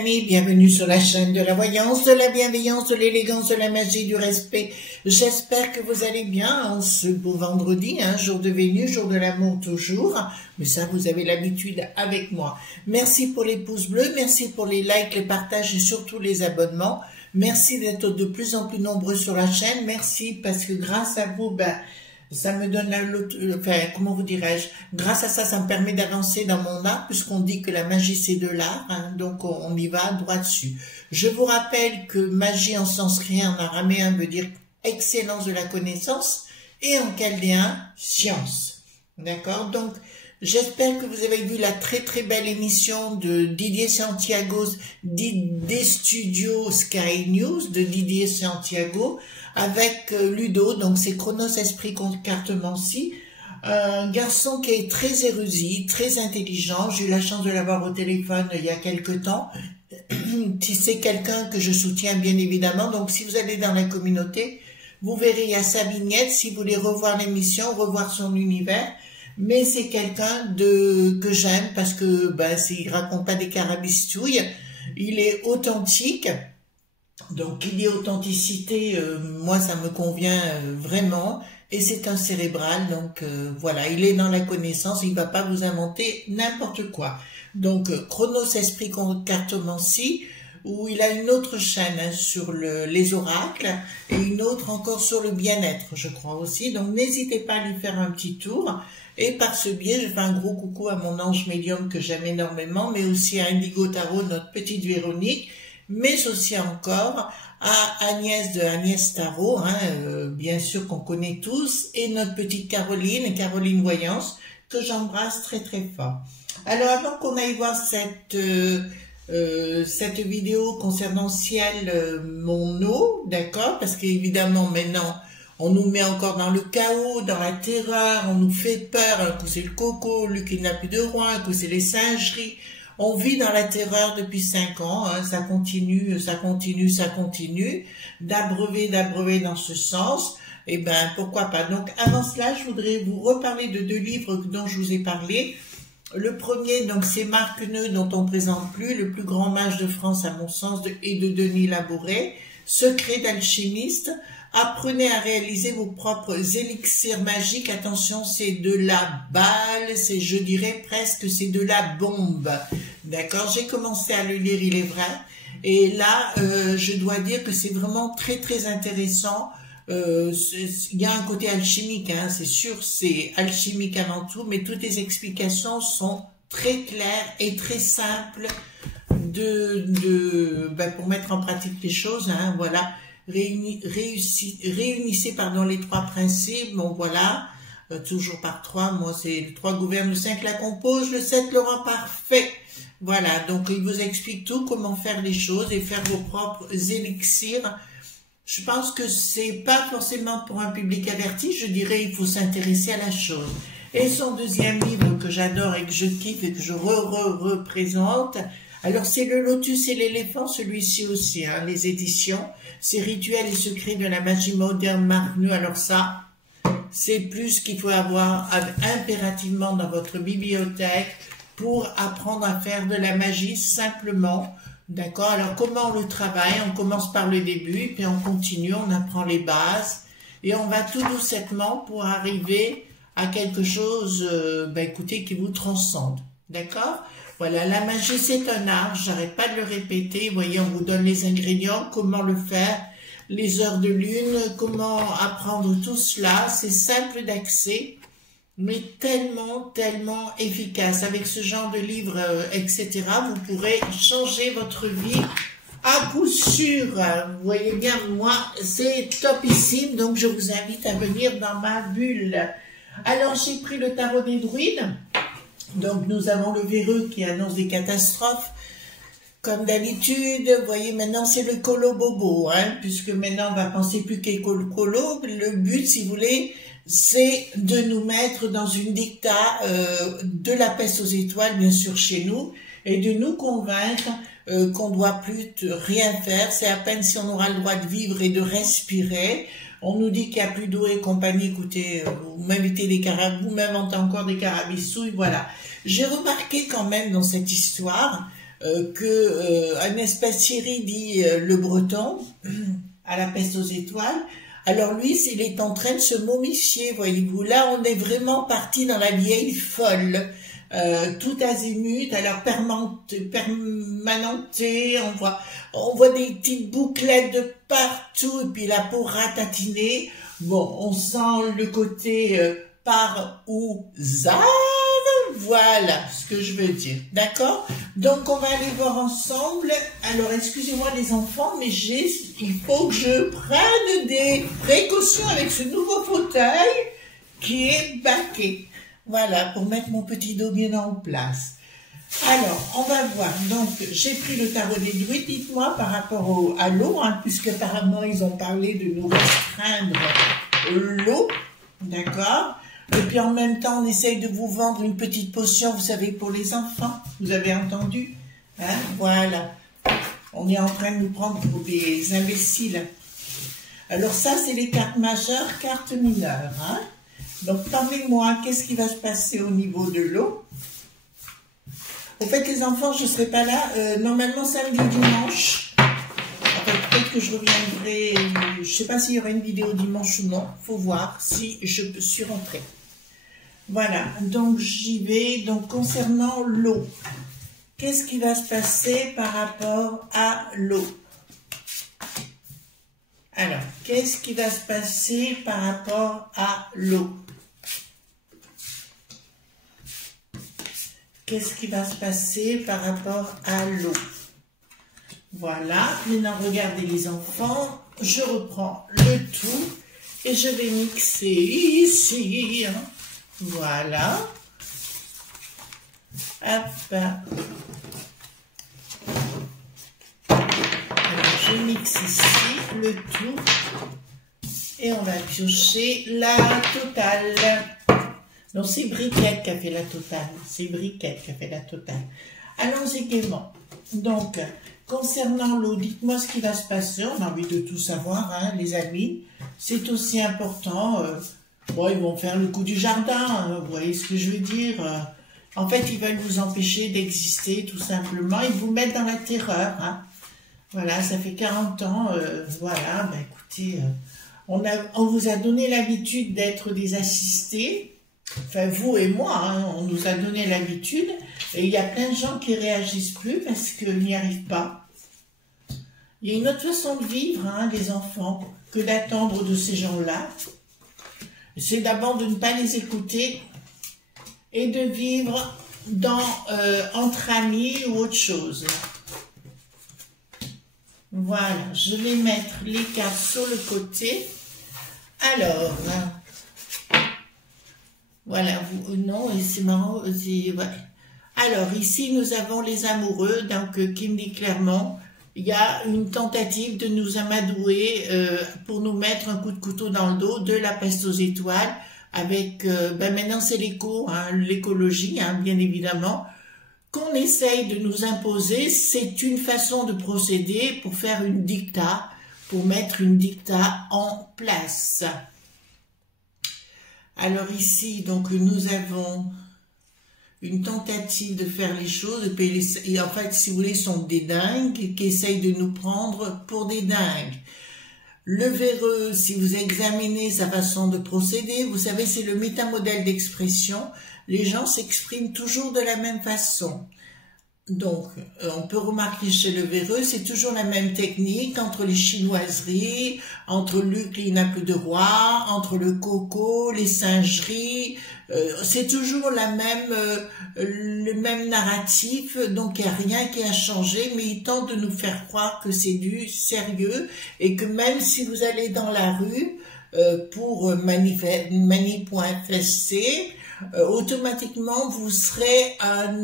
amis, bienvenue sur la chaîne de la voyance, de la bienveillance, de l'élégance, de la magie, du respect. J'espère que vous allez bien en ce beau vendredi, jour de Vénus, jour de l'amour toujours. Mais ça, vous avez l'habitude avec moi. Merci pour les pouces bleus, merci pour les likes, les partages et surtout les abonnements. Merci d'être de plus en plus nombreux sur la chaîne. Merci parce que grâce à vous, ça me donne comment vous dirais-je, grâce à ça, ça me permet d'avancer dans mon art, puisqu'on dit que la magie c'est de l'art, donc on y va droit dessus. Je vous rappelle que magie en sanskrit, en araméen, veut dire excellence de la connaissance, et en chaldéen, science. D'accord? Donc, j'espère que vous avez vu la très très belle émission de Didier Santiago, des studios Sky News, de Didier Santiago, avec Ludo, donc c'est Chronos Esprit Cartomancie, un garçon qui est très érudit, très intelligent. J'ai eu la chance de l'avoir au téléphone il y a quelque temps. C'est quelqu'un que je soutiens bien évidemment, donc si vous allez dans la communauté, vous verrez, il y a sa vignette, si vous voulez revoir l'émission, revoir son univers, mais c'est quelqu'un que j'aime parce que il raconte pas des carabistouilles, il est authentique. Donc, il y a authenticité, moi, ça me convient vraiment, et c'est un cérébral, donc voilà, il est dans la connaissance, il ne va pas vous inventer n'importe quoi. Donc, Chronos Esprit Cartomancie, où il a une autre chaîne sur les oracles, et une autre encore sur le bien-être, je crois aussi, donc n'hésitez pas à lui faire un petit tour, et par ce biais, je fais un gros coucou à mon ange médium que j'aime énormément, mais aussi à Indigo Tarot, notre petite Véronique, mais aussi encore à Agnès de Agnès Tarot, bien sûr qu'on connaît tous, et notre petite Caroline Voyance, que j'embrasse très très fort. Alors avant qu'on aille voir cette vidéo concernant Ciel, mon eau, d'accord, parce qu'évidemment maintenant on nous met encore dans le chaos, dans la terreur, on nous fait peur, un coup c'est le coco, lui qui n'a plus de roi, un coup c'est les singeries. On vit dans la terreur depuis 5 ans, ça continue, d'abreuver dans ce sens, et pourquoi pas. Donc avant cela, je voudrais vous reparler de 2 livres dont je vous ai parlé. Le premier, donc c'est Marc Neu, dont on ne présente plus, le plus grand mage de France à mon sens, et de Denis Labouré, Secret d'alchimiste. Apprenez à réaliser vos propres élixirs magiques. Attention, c'est de la balle, je dirais presque, c'est de la bombe. D'accord? J'ai commencé à le lire, il est vrai. Et là, je dois dire que c'est vraiment très très intéressant. Il y a un côté alchimique, c'est sûr, c'est alchimique avant tout, mais toutes les explications sont très claires et très simples pour mettre en pratique les choses, voilà. Réunissez les 3 principes, bon voilà, toujours par 3, moi c'est le 3 gouverne, le 5 la compose, le 7 le rend parfait, voilà, donc il vous explique tout, comment faire les choses et faire vos propres élixirs. Je pense que c'est pas forcément pour un public averti, je dirais il faut s'intéresser à la chose. Et son deuxième livre que j'adore et que je kiffe et que je représente, alors c'est le Lotus et l'éléphant, celui-ci aussi, les éditions, c'est Rituels et secrets de la magie moderne Marc Neu. Alors ça, c'est plus qu'il faut avoir impérativement dans votre bibliothèque pour apprendre à faire de la magie simplement. D'accord? Alors comment on le travaille? On commence par le début, puis on continue, on apprend les bases, et on va tout doucement pour arriver à quelque chose, écoutez, qui vous transcende. D'accord? Voilà, la magie c'est un art, j'arrête pas de le répéter, vous voyez, on vous donne les ingrédients, comment le faire, les heures de lune, comment apprendre tout cela, c'est simple d'accès, mais tellement, tellement efficace. Avec ce genre de livre, etc., vous pourrez changer votre vie à coup sûr. Vous voyez bien, moi, c'est topissime, donc je vous invite à venir dans ma bulle. Alors, j'ai pris le tarot des druides. Donc, nous avons le véreux qui annonce des catastrophes. Comme d'habitude, vous voyez, maintenant, c'est le colo bobo, puisque maintenant, on va penser plus qu'à colo. Le but, si vous voulez, c'est de nous mettre dans une dicta de la peste aux étoiles, bien sûr, chez nous, et de nous convaincre qu'on ne doit plus rien faire. C'est à peine si on aura le droit de vivre et de respirer. On nous dit qu'il n'y a plus d'eau et compagnie. Écoutez, vous m'invitez des vous m'inventez encore des carabistouilles, voilà. J'ai remarqué quand même dans cette histoire un espèce-chéri dit le breton, à la peste aux étoiles. Alors lui, il est en train de se momifier, voyez-vous. Là, on est vraiment parti dans la vieille folle, tout azimut, alors permanenté, on voit des petites bouclettes de partout, et puis la peau ratatinée. Bon, on sent le côté par ou zard, voilà ce que je veux dire, d'accord? Donc on va aller voir ensemble. Alors excusez-moi les enfants, mais il faut que je prenne des précautions avec ce nouveau fauteuil qui est baqué. Voilà, pour mettre mon petit dos bien en place. Alors, on va voir. Donc, j'ai pris le tarot des druides. Dites-moi par rapport à l'eau, hein, puisqu'apparemment ils ont parlé de nous restreindre l'eau, d'accord? Et puis en même temps, on essaye de vous vendre une petite potion, vous savez, pour les enfants. Vous avez entendu? Hein? Voilà. On est en train de nous prendre pour des imbéciles. Alors ça, c'est les cartes majeures, cartes mineures. Hein? Donc, parlez-moi, qu'est-ce qui va se passer au niveau de l'eau? Au fait, les enfants, je ne serai pas là. Normalement, samedi ou dimanche. Enfin, peut-être que je reviendrai. Je ne sais pas s'il y aura une vidéo dimanche ou non. Il faut voir si je suis rentrée. Voilà, donc j'y vais. Donc, concernant l'eau, qu'est-ce qui va se passer par rapport à l'eau? Alors, qu'est-ce qui va se passer par rapport à l'eau? Qu'est-ce qui va se passer par rapport à l'eau? Voilà, maintenant regardez les enfants, je reprends le tout et je vais mixer ici. Hein. Voilà. Hop. Alors, je mixe ici le tout et on va piocher la totale. Donc, c'est Briquette qui a fait la totale. C'est Briquette qui a fait la totale. Allons-y gaiement. Donc, concernant l'eau, dites-moi ce qui va se passer. On a envie de tout savoir, hein, les amis. C'est aussi important. Bon, ils vont faire le coup du jardin. Hein, vous voyez ce que je veux dire? En fait, ils veulent vous empêcher d'exister, tout simplement. Ils vous mettent dans la terreur. Hein. Voilà, ça fait 40 ans. Voilà, ben écoutez, on vous a donné l'habitude d'être des assistés. Enfin, vous et moi, hein, on nous a donné l'habitude, et il y a plein de gens qui réagissent plus parce qu'ils n'y arrivent pas. Il y a une autre façon de vivre, hein, les enfants, que d'attendre de ces gens-là. C'est d'abord de ne pas les écouter et de vivre entre amis ou autre chose. Voilà, je vais mettre les cartes sur le côté. Alors... Voilà, non, et c'est marrant, ouais. Alors, ici, nous avons les amoureux, donc, qui me dit clairement, il y a une tentative de nous amadouer pour nous mettre un coup de couteau dans le dos de la peste aux étoiles, avec, ben maintenant c'est l'éco, hein, l'écologie, hein, bien évidemment, qu'on essaye de nous imposer. C'est une façon de procéder pour faire une dictat, pour mettre une dictat en place. Alors ici, donc, nous avons une tentative de faire les choses, et en fait, si vous voulez, sont des dingues qui essayent de nous prendre pour des dingues. Le véreux, si vous examinez sa façon de procéder, vous savez, c'est le métamodèle d'expression. Les gens s'expriment toujours de la même façon. Donc, on peut remarquer chez le véreux, c'est toujours la même technique entre les chinoiseries, entre Luc, les nappes de roi, entre le coco, les singeries. C'est toujours le même narratif, donc il n'y a rien qui a changé, mais ils tentent de nous faire croire que c'est du sérieux et que même si vous allez dans la rue pour manifester, automatiquement vous serez un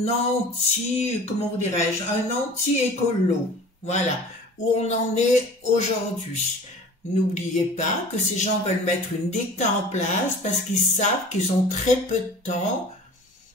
comment vous dirais-je, un anti-écolo. Voilà, où on en est aujourd'hui. N'oubliez pas que ces gens veulent mettre une dictature en place parce qu'ils savent qu'ils ont très peu de temps,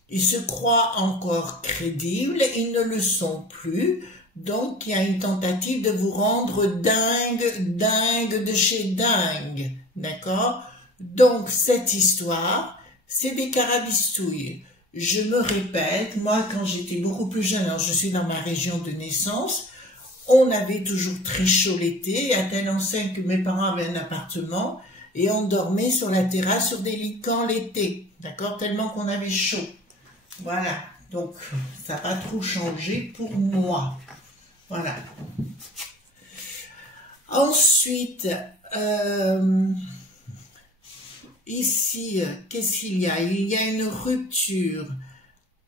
ils se croient encore crédibles, ils ne le sont plus, donc il y a une tentative de vous rendre dingue de chez dingue, d'accord? Donc cette histoire, c'est des carabistouilles. je me répète, moi quand j'étais beaucoup plus jeune, alors je suis dans ma région de naissance, on avait toujours très chaud l'été, à telle enseigne que mes parents avaient un appartement et on dormait sur la terrasse sur des lits de camp l'été, d'accord, tellement qu'on avait chaud. Voilà, donc ça n'a pas trop changé pour moi. Voilà. Ensuite, ici, qu'est-ce qu'il y a? Il y a une rupture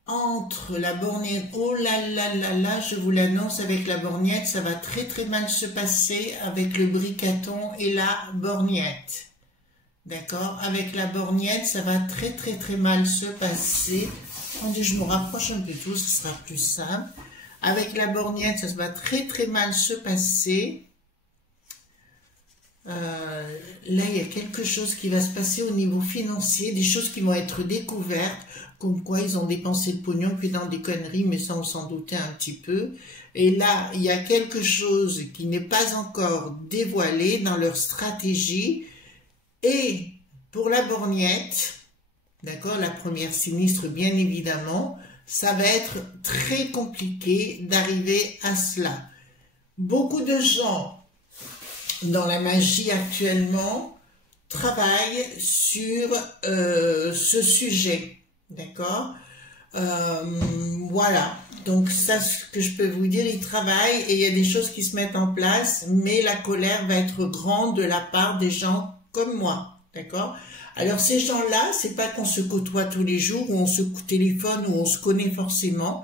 entre la borgnette. Oh là là là là, je vous l'annonce, avec la borgnette, ça va très très mal se passer avec le bricaton et la borgnette. D'accord? Avec la borgnette, ça va très très très mal se passer. Attendez, je me rapproche un peu tout, ce sera plus simple. Avec la borgnette, ça va très très mal se passer. Là, il y a quelque chose qui va se passer au niveau financier, des choses qui vont être découvertes, comme quoi ils ont dépensé le pognon, puis dans des conneries, mais ça on s'en doutait un petit peu. Et là, il y a quelque chose qui n'est pas encore dévoilé dans leur stratégie. Et pour la borgnette, d'accord, la première sinistre bien évidemment, ça va être très compliqué d'arriver à cela. Beaucoup de gens dans la magie actuellement travaillent sur ce sujet, d'accord, voilà, donc ça, ce que je peux vous dire, ils travaillent et il y a des choses qui se mettent en place, mais la colère va être grande de la part des gens comme moi, d'accord. Alors ces gens-là, c'est pas qu'on se côtoie tous les jours, ou on se téléphone, ou on se connaît forcément,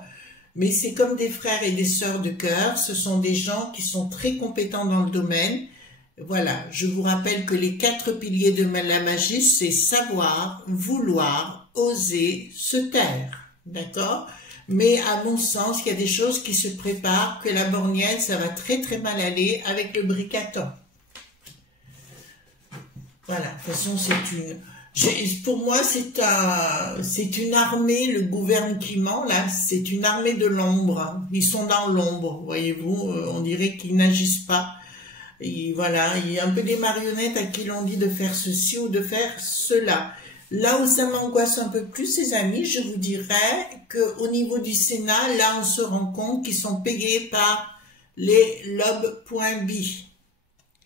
mais c'est comme des frères et des sœurs de cœur, ce sont des gens qui sont très compétents dans le domaine. Voilà, je vous rappelle que les 4 piliers de la magie, c'est savoir, vouloir, oser, se taire, d'accord? Mais à mon sens, il y a des choses qui se préparent, que la borgnette, ça va très très mal aller avec le bricaton. Voilà, de toute façon, pour moi, c'est une armée, le gouvernement, là, c'est une armée de l'ombre. Ils sont dans l'ombre, voyez-vous, on dirait qu'ils n'agissent pas. Et voilà, il y a un peu des marionnettes à qui l'on dit de faire ceci ou de faire cela. Là où ça m'angoisse un peu plus, ces amis, je vous dirais qu'au niveau du Sénat, là, on se rend compte qu'ils sont payés par les lobes.b.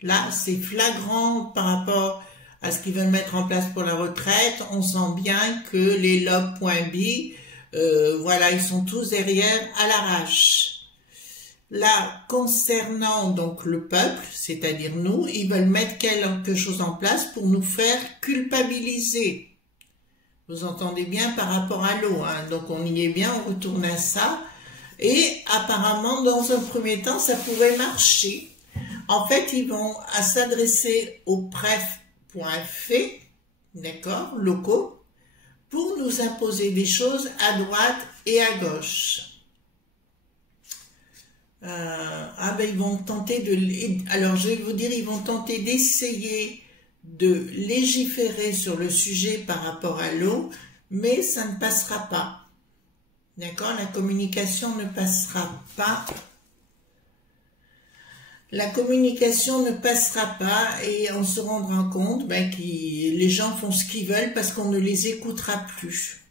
Là, c'est flagrant par rapport à ce qu'ils veulent mettre en place pour la retraite. On sent bien que les lobes.b, voilà, ils sont tous derrière à l'arrache. Là, concernant donc le peuple, c'est-à-dire nous, ils veulent mettre quelque chose en place pour nous faire culpabiliser. Vous entendez bien par rapport à l'eau, hein? Donc on y est bien, on retourne à ça. Et apparemment, dans un premier temps, ça pourrait marcher. En fait, ils vont s'adresser aux préfets, d'accord, locaux, pour nous imposer des choses à droite et à gauche. Ils vont tenter alors je vais vous dire, ils vont tenter d'essayer de légiférer sur le sujet par rapport à l'eau, mais ça ne passera pas. D'accord? La communication ne passera pas. La communication ne passera pas et on se rendra compte que les gens font ce qu'ils veulent parce qu'on ne les écoutera plus.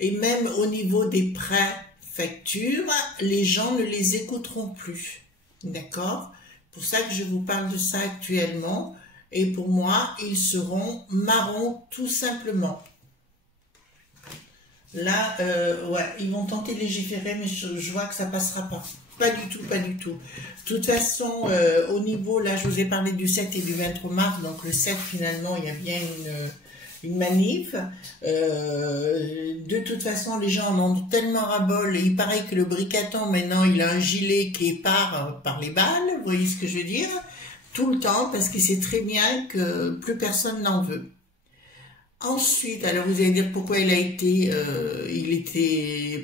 Et même au niveau des préfectures, les gens ne les écouteront plus. D'accord? C'est pour ça que je vous parle de ça actuellement. Et pour moi, ils seront marrons tout simplement. Là, ouais, ils vont tenter de légiférer, mais je vois que ça passera pas. Pas du tout, pas du tout. De toute façon, au niveau, là, je vous ai parlé du 7 et du 23 mars, donc le 7, finalement, il y a bien une manif. De toute façon, les gens en ont tellement ras-bol, et il paraît que le bricaton, maintenant, il a un gilet qui est par les balles, vous voyez ce que je veux dire? Tout le temps, parce qu'il sait très bien que plus personne n'en veut. Ensuite, alors vous allez dire pourquoi il était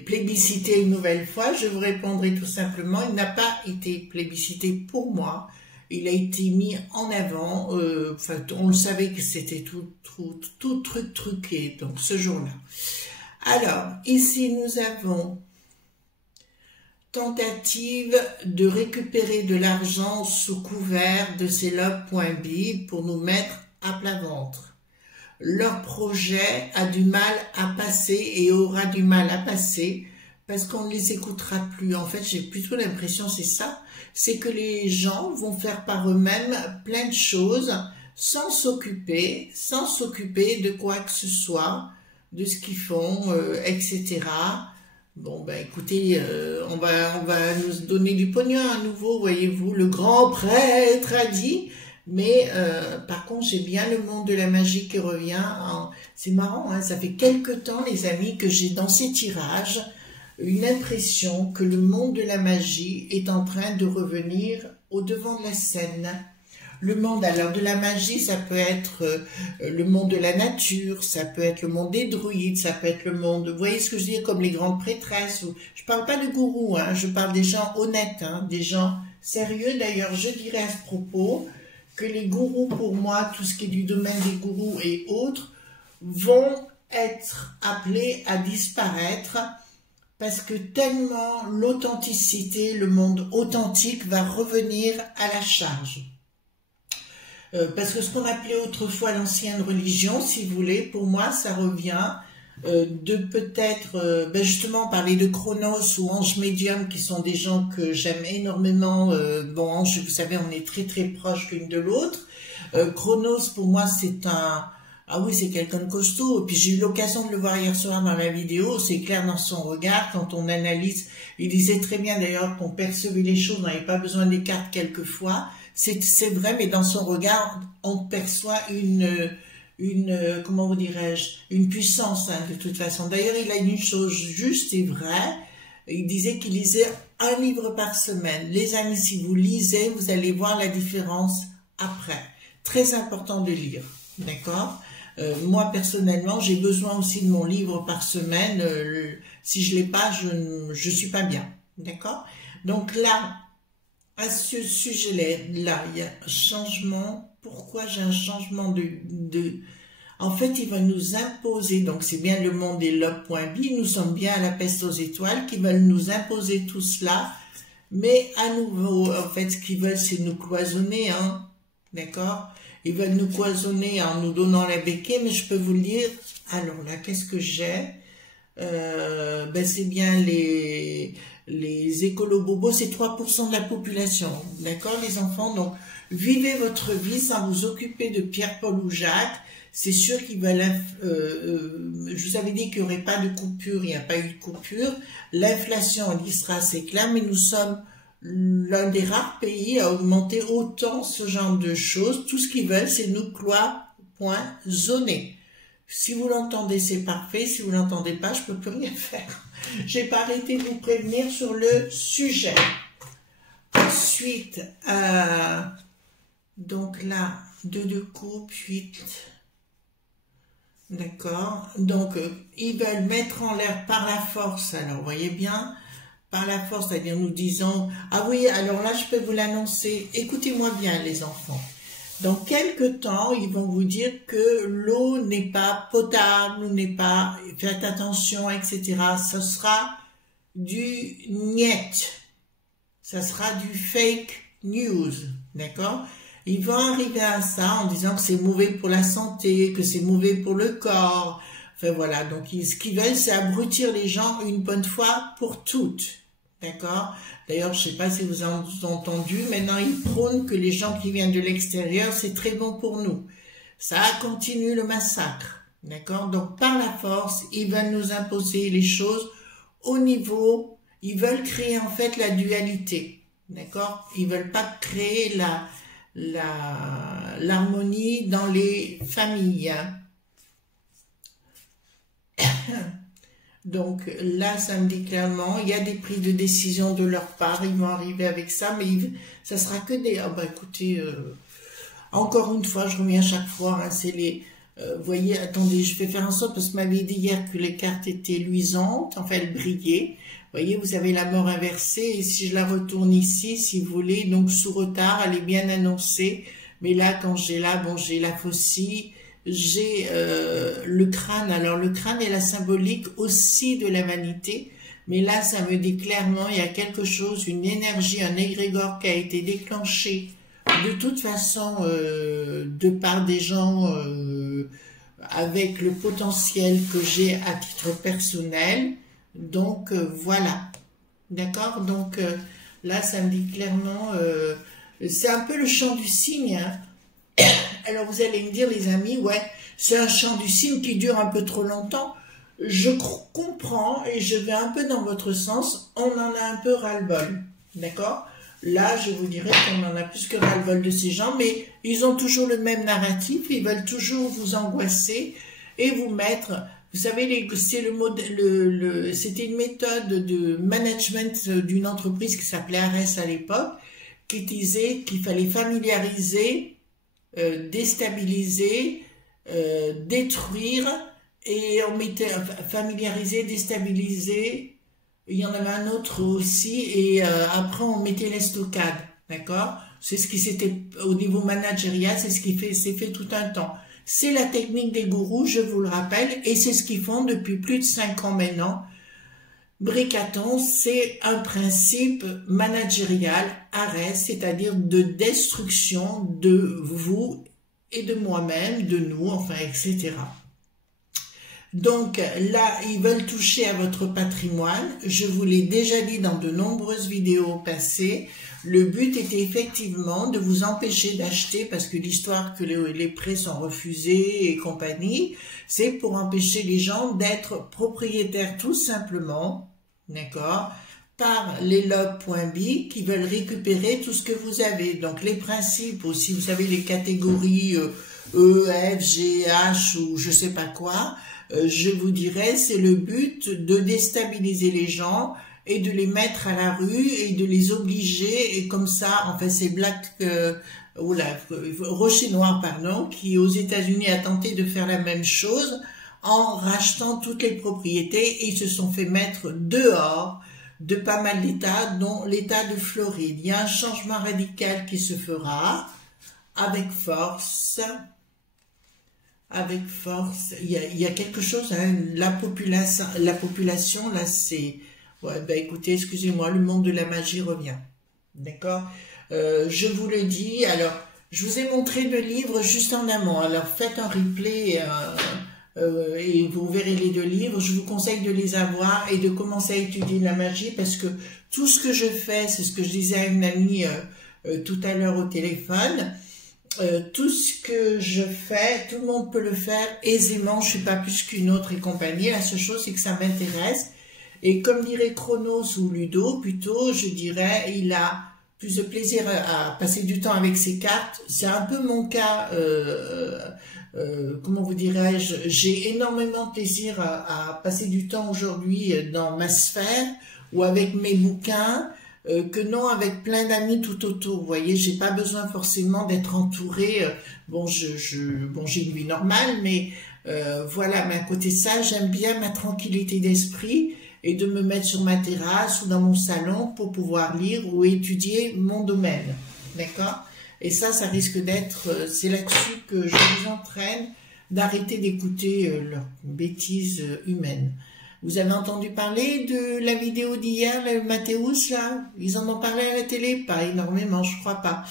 plébiscité une nouvelle fois. Je vous répondrai tout simplement, il n'a pas été plébiscité pour moi. Il a été mis en avant, on le savait que c'était tout truqué, donc ce jour-là. Alors, ici nous avons tentative de récupérer de l'argent sous couvert de ces lobes.b pour nous mettre à plat ventre. leur projet a du mal à passer et aura du mal à passer parce qu'on ne les écoutera plus. En fait, j'ai plutôt l'impression, c'est ça, c'est que les gens vont faire par eux-mêmes plein de choses sans s'occuper de quoi que ce soit, de ce qu'ils font, etc. Bon, ben écoutez, on va nous donner du pognon à nouveau, voyez-vous, le grand prêtre a dit. Mais par contre, j'ai bien le monde de la magie qui revient. C'est marrant, hein, ça fait quelque temps, les amis, que j'ai dans ces tirages une impression que le monde de la magie est en train de revenir au devant de la scène. Le monde alors de la magie, ça peut être le monde de la nature, ça peut être le monde des druides, ça peut être le monde, vous voyez ce que je dis, comme les grandes prêtresses. Je parle pas de gourous, hein, je parle des gens honnêtes, hein, des gens sérieux. D'ailleurs, je dirais à ce propos que les gourous, pour moi, tout ce qui est du domaine des gourous et autres, vont être appelés à disparaître parce que tellement l'authenticité, le monde authentique va revenir à la charge. Parce que ce qu'on appelait autrefois l'ancienne religion, si vous voulez, pour moi, ça revient de peut-être, justement, parler de Chronos ou Ange Médium, qui sont des gens que j'aime énormément. Bon, Ange, vous savez, on est très très proches l'une de l'autre. Chronos, pour moi, c'est un... Ah oui, c'est quelqu'un de costaud. Et puis j'ai eu l'occasion de le voir hier soir dans la vidéo. C'est clair dans son regard, quand on analyse. Il disait très bien d'ailleurs qu'on percevait les choses, on n'avait pas besoin des cartes quelquefois. C'est vrai, mais dans son regard, on perçoit comment vous dirais-je, une puissance, hein, de toute façon. D'ailleurs, il a une chose juste et vraie. Il disait qu'il lisait un livre par semaine. Les amis, si vous lisez, vous allez voir la différence après. Très important de lire, d'accord? Moi, personnellement, j'ai besoin aussi de mon livre par semaine. Si je l'ai pas, je suis pas bien, d'accord? Donc là, à ce sujet-là, il y a un changement. Pourquoi j'ai un changement En fait, ils veulent nous imposer, donc c'est bien le monde des lobes.bi, nous sommes bien à la peste aux étoiles, qui veulent nous imposer tout cela, mais à nouveau, en fait, ce qu'ils veulent, c'est nous cloisonner, hein, d'accord? Ils veulent nous cloisonner en nous donnant la béquille, mais je peux vous le dire, alors là, qu'est-ce que j'ai? C'est bien les écolo-bobos, c'est 3% de la population, d'accord les enfants? Donc, vivez votre vie sans vous occuper de Pierre, Paul ou Jacques. C'est sûr qu'ils veulent... je vous avais dit qu'il n'y aurait pas de coupure, il n'y a pas eu de coupure. L'inflation, elle y sera assez claire, mais nous sommes l'un des rares pays à augmenter autant ce genre de choses. Tout ce qu'ils veulent, c'est nous cloisonner. Si vous l'entendez, c'est parfait. Si vous l'entendez pas, je peux plus rien faire. J'ai pas arrêté de vous prévenir sur le sujet. Ensuite, donc là, 2 de coupe, 8. D'accord. Donc, ils veulent mettre en l'air par la force. Alors, vous voyez bien, par la force, c'est-à-dire nous disons, ah oui, alors là, je peux vous l'annoncer. Écoutez-moi bien, les enfants. Dans quelques temps, ils vont vous dire que l'eau n'est pas potable, n'est pas, faites attention, etc. Ce sera du niet. Ça sera du fake news. D'accord? Ils vont arriver à ça en disant que c'est mauvais pour la santé, que c'est mauvais pour le corps. Enfin voilà, donc ce qu'ils veulent, c'est abrutir les gens une bonne fois pour toutes. D'accord? D'ailleurs, je ne sais pas si vous avez entendu, maintenant ils prônent que les gens qui viennent de l'extérieur, c'est très bon pour nous. Ça continue le massacre. D'accord? Donc par la force, ils veulent nous imposer les choses au niveau, ils veulent créer en fait la dualité. D'accord? Ils veulent pas créer l'harmonie dans les familles. Donc là, ça me dit clairement, il y a des prises de décision de leur part, ils vont arriver avec ça, mais ça sera que des... Ah bah écoutez, encore une fois, je reviens chaque fois, hein, c'est les... vous voyez, attendez, je vais faire en sorte, parce que m'avait dit hier que les cartes étaient luisantes, enfin elles brillaient. Vous voyez, vous avez la mort inversée, et si je la retourne ici, si vous voulez, donc sous retard, elle est bien annoncée, mais là, quand j'ai là, bon, j'ai la faucille, j'ai le crâne. Alors le crâne est la symbolique aussi de la vanité, mais là ça me dit clairement il y a quelque chose, une énergie, un égrégore qui a été déclenché de toute façon de par des gens avec le potentiel que j'ai à titre personnel. Donc, voilà. D'accord? Donc, là, ça me dit clairement, c'est un peu le chant du cygne, hein. Alors, vous allez me dire, les amis, ouais, c'est un chant du cygne qui dure un peu trop longtemps. Je comprends et je vais un peu dans votre sens. On en a un peu ras-le-bol. D'accord? Là, je vous dirais qu'on en a plus que ras-le-bol de ces gens, mais ils ont toujours le même narratif. Ils veulent toujours vous angoisser et vous mettre... Vous savez, c'était une méthode de management d'une entreprise qui s'appelait Ares à l'époque, qui disait qu'il fallait familiariser, déstabiliser, détruire, et on mettait familiariser, déstabiliser, il y en avait un autre aussi, et après on mettait l'estocade, d'accord? C'est ce qui s'était, au niveau managérial, c'est ce qui s'est fait tout un temps. C'est la technique des gourous, je vous le rappelle, et c'est ce qu'ils font depuis plus de 5 ans maintenant. Bricaton, c'est un principe managérial, Ares, c'est-à-dire de destruction de vous et de moi-même, de nous, enfin, etc. Donc là, ils veulent toucher à votre patrimoine. Je vous l'ai déjà dit dans de nombreuses vidéos passées. Le but était effectivement de vous empêcher d'acheter, parce que l'histoire que les prêts sont refusés et compagnie, c'est pour empêcher les gens d'être propriétaires tout simplement, d'accord, par les lobes.bi qui veulent récupérer tout ce que vous avez. Donc les principes aussi, vous savez, les catégories E, F, G, H ou je sais pas quoi, je vous dirais, c'est le but de déstabiliser les gens et de les mettre à la rue et de les obliger, et comme ça, enfin c'est Rocher Noir, pardon, qui aux États-Unis a tenté de faire la même chose en rachetant toutes les propriétés, et ils se sont fait mettre dehors de pas mal d'États, dont l'État de Floride. Il y a un changement radical qui se fera avec force. Avec force, il y a quelque chose, hein, la population, là, c'est... Ouais, ben écoutez, excusez-moi, le monde de la magie revient. D'accord? Je vous le dis, alors, je vous ai montré le livre juste en amont, alors faites un replay et vous verrez les 2 livres. Je vous conseille de les avoir et de commencer à étudier la magie, parce que tout ce que je fais, c'est ce que je disais à une amie tout à l'heure au téléphone, tout ce que je fais, tout le monde peut le faire aisément, je suis pas plus qu'une autre et compagnie. La seule chose, c'est que ça m'intéresse. Et comme dirait Chronos ou Ludo, plutôt, je dirais, il a plus de plaisir à passer du temps avec ses cartes. C'est un peu mon cas, comment vous dirais-je, j'ai énormément de plaisir à passer du temps aujourd'hui dans ma sphère ou avec mes bouquins, que non avec plein d'amis tout autour. Vous voyez, j'ai pas besoin forcément d'être entourée. Bon, j'ai une vie normale, mais voilà. Mais à côté de ça, j'aime bien ma tranquillité d'esprit et de me mettre sur ma terrasse ou dans mon salon pour pouvoir lire ou étudier mon domaine. D'accord? Et ça risque d'être, c'est là-dessus que je vous entraîne d'arrêter d'écouter leurs bêtises humaines. Vous avez entendu parler de la vidéo d'hier, le Mathéus, là? Ils en ont parlé à la télé? Pas énormément, je crois pas.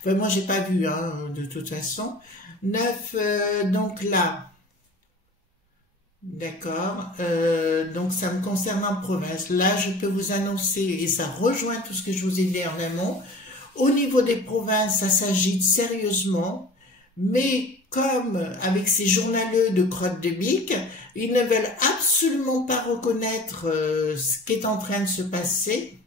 Enfin, moi, j'ai pas vu, hein, de toute façon. 9, donc là. D'accord. Donc, ça me concerne en province. Là, je peux vous annoncer, et ça rejoint tout ce que je vous ai dit en amont. Au niveau des provinces, ça s'agite sérieusement, mais comme avec ces journaleux de crotte de bique, ils ne veulent absolument pas reconnaître ce qui est en train de se passer.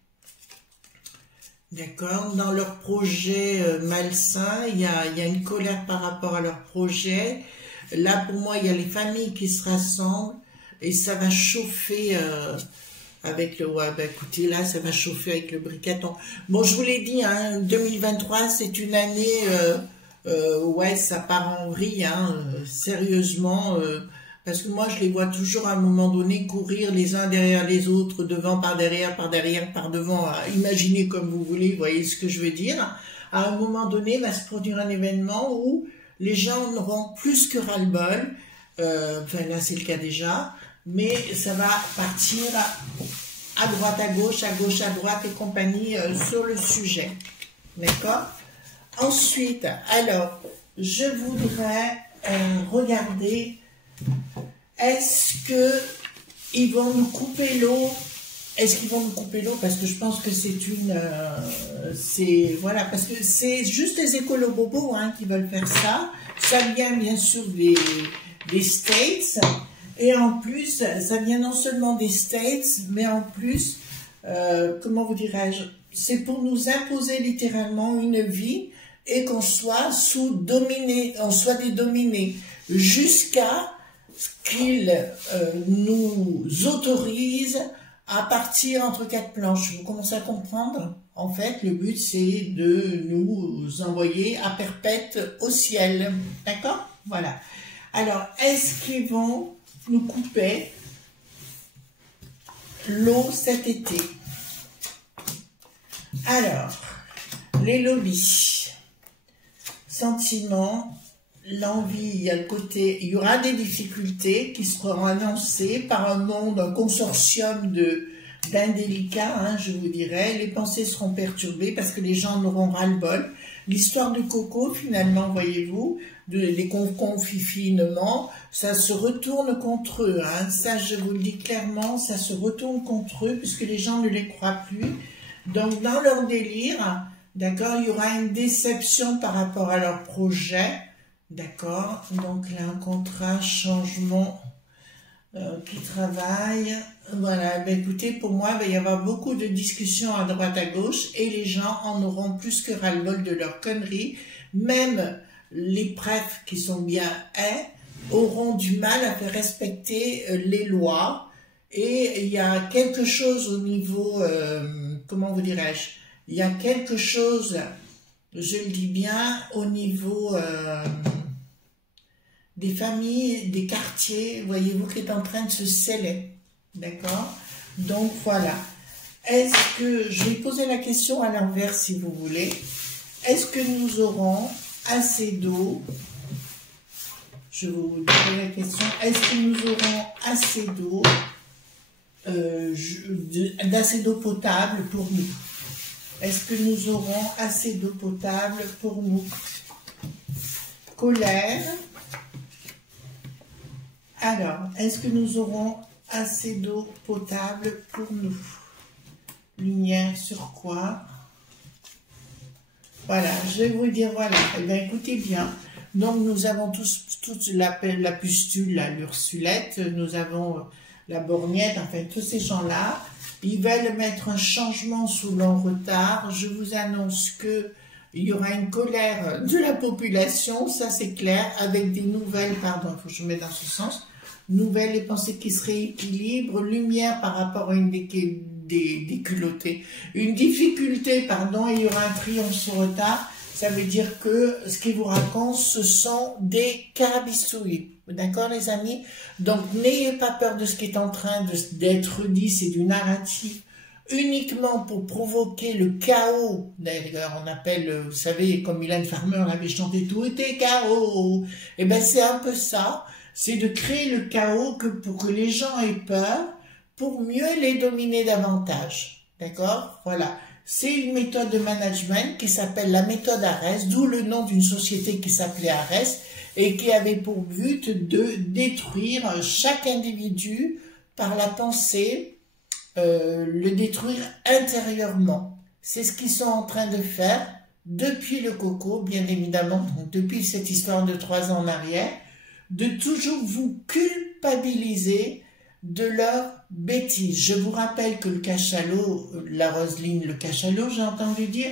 D'accord? Dans leur projet malsain, il y a une colère par rapport à leur projet. Là, pour moi, il y a les familles qui se rassemblent et ça va chauffer avec le... Ouais, ben écoutez, là, ça va chauffer avec le Bricaton. Bon, je vous l'ai dit, hein, 2023, c'est une année... ouais, ça part en vrille, hein, sérieusement, parce que moi, je les vois toujours à un moment donné courir les uns derrière les autres, devant, par derrière, par devant, imaginez comme vous voulez, vous voyez ce que je veux dire. À un moment donné, va se produire un événement où les gens n'auront plus que ras-le-bol, enfin là, c'est le cas déjà, mais ça va partir à droite, à gauche, à droite et compagnie sur le sujet, d'accord? Ensuite, alors, je voudrais regarder Est-ce que ils vont nous couper l'eau? Est-ce qu'ils vont nous couper l'eau? Parce que je pense que c'est une... voilà, parce que c'est juste les écolo-bobos hein, qui veulent faire ça. Ça vient bien sûr des States. Et en plus, ça vient non seulement des States, mais en plus, comment vous dirais-je, c'est pour nous imposer littéralement une vie et qu'on soit on soit des dominés jusqu'à ce qu'ils nous autorisent à partir entre quatre planches. Vous commencez à comprendre? En fait, le but, c'est de nous envoyer à perpète au ciel. D'accord? Voilà. Alors, est-ce qu'ils vont nous couper l'eau cet été? Alors, les lobbies, sentiments, l'envie, il y a le côté, il y aura des difficultés qui seront annoncées par un consortium d'indélicats, hein, je vous dirais. Les pensées seront perturbées parce que les gens en auront ras-le-bol. L'histoire du coco, finalement, voyez-vous, les confinements, ça se retourne contre eux. Hein. Ça, je vous le dis clairement, ça se retourne contre eux puisque les gens ne les croient plus. Donc, dans leur délire, d'accord, il y aura une déception par rapport à leur projet. D'accord, donc là, un contrat, changement, qui travaille. Voilà, ben écoutez, pour moi, il va y avoir beaucoup de discussions à droite, à gauche, et les gens en auront plus que ras-le-bol de leurs conneries. Même les prefs qui sont bien auront du mal à faire respecter les lois. Et il y a quelque chose au niveau, comment vous dirais-je, il y a quelque chose, je le dis bien, au niveau des familles, des quartiers, voyez-vous, qui est en train de se sceller. D'accord? Donc voilà. Est-ce que, je vais poser la question à l'envers si vous voulez. Est-ce que nous aurons assez d'eau? Je vais vous poser la question. Est-ce que nous aurons assez d'eau, d'assez d'eau potable pour nous? Est-ce que nous aurons assez d'eau potable pour nous? Colère. Alors, est-ce que nous aurons assez d'eau potable pour nous? Lumière sur quoi? Voilà, je vais vous dire, voilà. Eh bien, écoutez bien. Donc, nous avons toute la pustule, l'Ursulette, nous avons la Borgnette, enfin, tous ces gens-là. Ils veulent mettre un changement sous leur retard. Je vous annonce que il y aura une colère de la population, ça c'est clair, avec des nouvelles, pardon, il faut que je mette dans ce sens, nouvelles et pensées qui se rééquilibrent, lumière par rapport à une des culottés, une difficulté, pardon, et il y aura un triomphe sur retard. Ça veut dire que ce qu'ils vous racontent, ce sont des carabistouilles. D'accord, les amis? Donc, n'ayez pas peur de ce qui est en train d'être dit, c'est du narratif uniquement pour provoquer le chaos. D'ailleurs, on appelle, vous savez, comme Mylène Farmer l'avait chanté, tout était chaos. Et bien, c'est un peu ça. C'est de créer le chaos pour que les gens aient peur, pour mieux les dominer davantage. D'accord? Voilà. C'est une méthode de management qui s'appelle la méthode Arès, d'où le nom d'une société qui s'appelait Arès et qui avait pour but de détruire chaque individu par la pensée, le détruire intérieurement. C'est ce qu'ils sont en train de faire depuis le coco, bien évidemment, donc depuis cette histoire de 3 ans en arrière, de toujours vous culpabiliser de leur bêtise. Je vous rappelle que le cachalot, la Roselyne, le cachalot, j'ai entendu dire,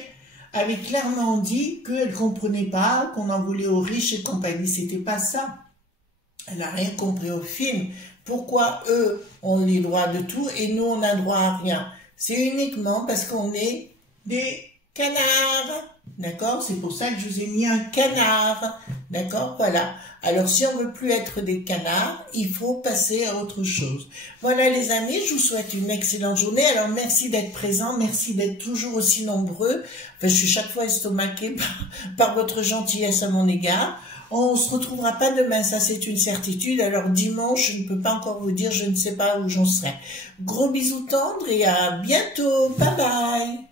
avait clairement dit qu'elle ne comprenait pas, qu'on en voulait aux riches et compagnie. C'était pas ça. Elle n'a rien compris au film. Pourquoi eux ont les droits de tout et nous on n'a droit à rien? C'est uniquement parce qu'on est des canards. D'accord? C'est pour ça que je vous ai mis un canard. D'accord? Voilà. Alors, si on veut plus être des canards, il faut passer à autre chose. Voilà, les amis, je vous souhaite une excellente journée. Alors, merci d'être présents. Merci d'être toujours aussi nombreux. Enfin, je suis chaque fois estomaquée par votre gentillesse à mon égard. On se retrouvera pas demain, ça c'est une certitude. Alors, dimanche, je ne peux pas encore vous dire, je ne sais pas où j'en serai. Gros bisous tendres et à bientôt. Bye bye.